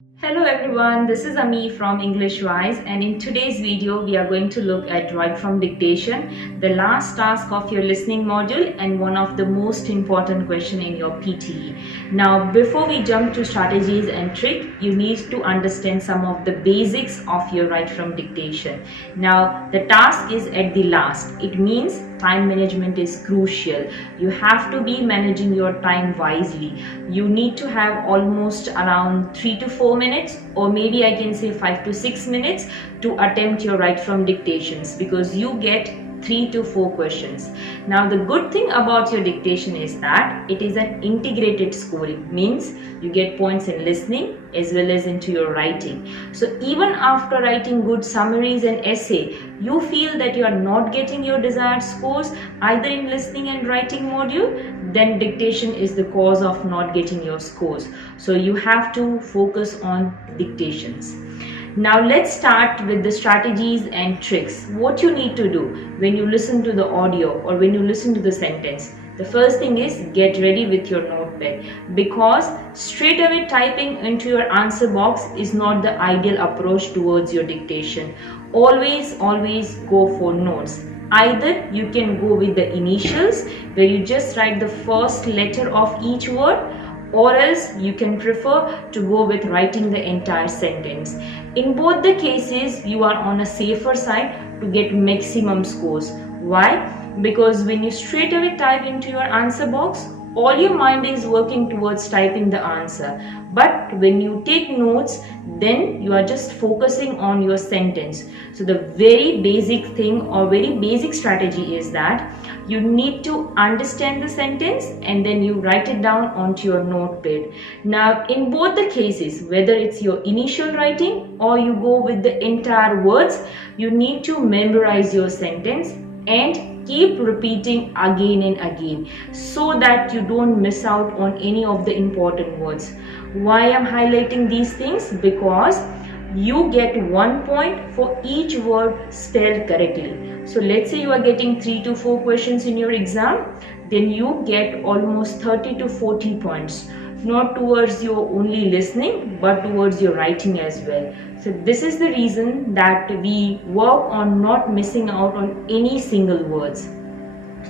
Hello everyone, this is Ami from EnglishWise, and in today's video we are going to look at right from dictation, the last task of your listening module and one of the most important question in your PTE. Now before we jump to strategies and trick, you need to understand some of the basics of your right from dictation. Now the task is at the last. It means time management is crucial. You have to be managing your time wisely. You need to have almost around 3 to 4 minutes, or maybe I can say 5 to 6 minutes to attempt your right from dictations, because you get 3 to 4 questions. Now the good thing about your dictation is that it is an integrated scoring, means you get points in listening as well as into your writing. So even after writing good summaries and essay, you feel that you are not getting your desired scores either in listening and writing module, then dictation is the cause of not getting your scores. So you have to focus on dictations. Now let's start with the strategies and tricks. What you need to do when you listen to the audio or when you listen to the sentence. The first thing is get ready with your notepad, because straight away typing into your answer box is not the ideal approach towards your dictation. Always go for notes. Either you can go with the initials where you just write the first letter of each word, or else you can prefer to go with writing the entire sentence. In both the cases, you are on a safer side to get maximum scores. Why? Because when you straight away type into your answer box, all your mind is working towards typing the answer. But when you take notes, then you are just focusing on your sentence. So the very basic thing or very basic strategy is that you need to understand the sentence and then you write it down onto your notepad. Now in both the cases, whether it's your initial writing or you go with the entire words, you need to memorize your sentence and keep repeating again and again so that you don't miss out on any of the important words. Why I'm highlighting these things? Because you get 1 point for each word spelled correctly. So let's say you are getting 3 to 4 questions in your exam, then you get almost 30 to 40 points, not towards your only listening but towards your writing as well. So this is the reason that we work on not missing out on any single words.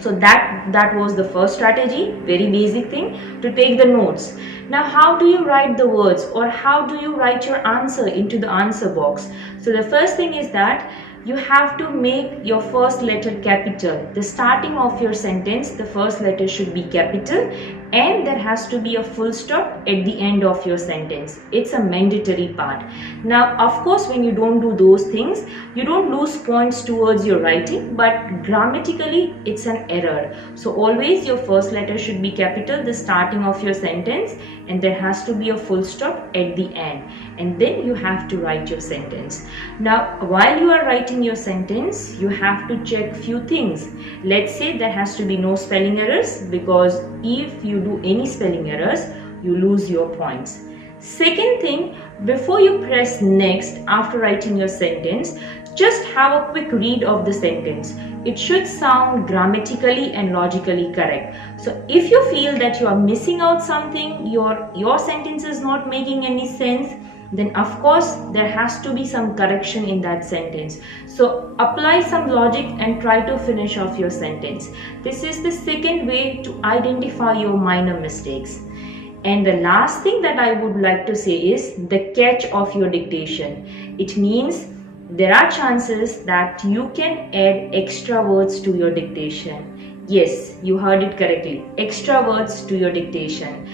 So that was the first strategy, very basic thing, to take the notes. Now how do you write the words, or how do you write your answer into the answer box? So the first thing is that you have to make your first letter capital. The starting of your sentence, the first letter should be capital, and there has to be a full stop at the end of your sentence. It's a mandatory part. Now of course when you don't do those things, you don't lose points towards your writing, but grammatically it's an error. So always your first letter should be capital, the starting of your sentence, and there has to be a full stop at the end, and then you have to write your sentence. Now while you are writing your sentence, you have to check few things. Let's say there has to be no spelling errors, because if you do any spelling errors, you lose your points. Second thing, before you press next after writing your sentence, just have a quick read of the sentence. It should sound grammatically and logically correct. So if you feel that you are missing out something, your sentence is not making any sense, then of course there has to be some correction in that sentence. So apply some logic and try to finish off your sentence. This is the second way to identify your minor mistakes. And the last thing that I would like to say is the catch of your dictation. It means there are chances that you can add extra words to your dictation. Yes, you heard it correctly, extra words to your dictation.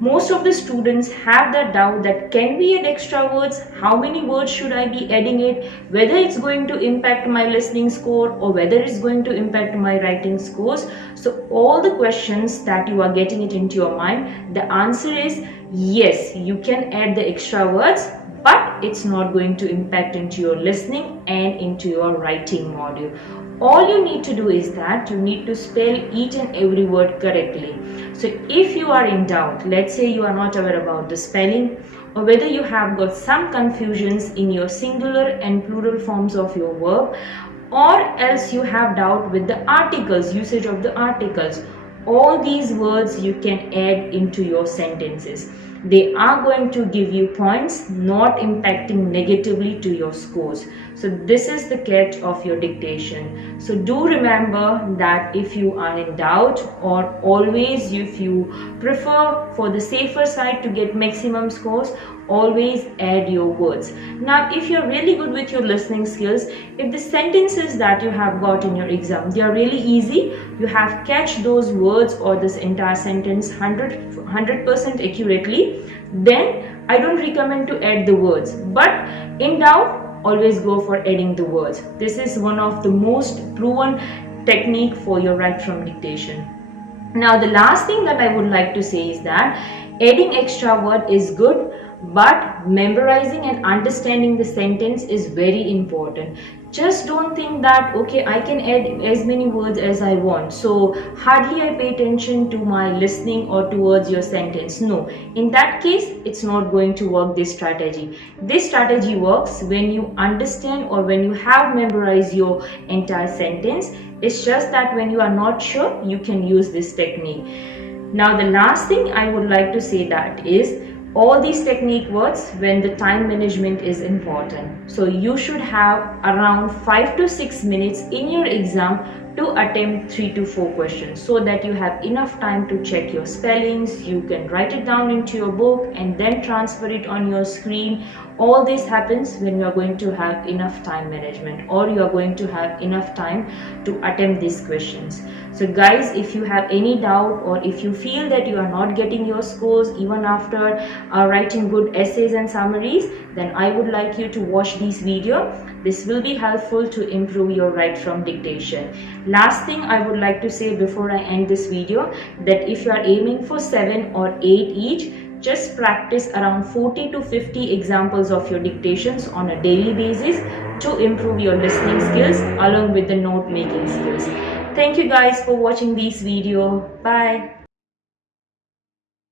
Most of the students have that doubt that can we add extra words? How many words should I be adding it? Whether it's going to impact my listening score or whether it's going to impact my writing scores. So all the questions that you are getting it into your mind, the answer is yes, you can add the extra words, but it's not going to impact into your listening and into your writing module. All you need to do is that you need to spell each and every word correctly. So if you are in doubt, let's say you are not aware about the spelling, or whether you have got some confusions in your singular and plural forms of your verb, or else you have doubt with the articles, usage of the articles, all these words you can add into your sentences. They are going to give you points, not impacting negatively to your scores. So this is the catch of your dictation. So do remember that if you are in doubt, or always if you prefer for the safer side to get maximum scores, always add your words. Now if you're really good with your listening skills, if the sentences that you have got in your exam, they are really easy, you have catch those words or this entire sentence 100% accurately, then I don't recommend to add the words. But in doubt, always go for adding the words. This is one of the most proven technique for your write from dictation. Now the last thing that I would like to say is that adding extra word is good, but memorizing and understanding the sentence is very important. Just don't think that okay, I can add as many words as I want, so hardly I pay attention to my listening or towards your sentence. No, in that case it's not going to work. This strategy works when you understand or when you have memorized your entire sentence. It's just that when you are not sure, you can use this technique. Now the last thing I would like to say that is, all these technique works when the time management is important. So you should have around 5 to 6 minutes in your exam to attempt 3 to 4 questions, so that you have enough time to check your spellings, you can write it down into your book and then transfer it on your screen. All this happens when you are going to have enough time management, or you are going to have enough time to attempt these questions. So guys, if you have any doubt, or if you feel that you are not getting your scores even after writing good essays and summaries, then I would like you to watch this video. This will be helpful to improve your write from dictation. Last thing I would like to say before I end this video, that if you are aiming for 7 or 8 each, just practice around 40 to 50 examples of your dictations on a daily basis to improve your listening skills along with the note making skills. Thank you guys for watching this video. Bye.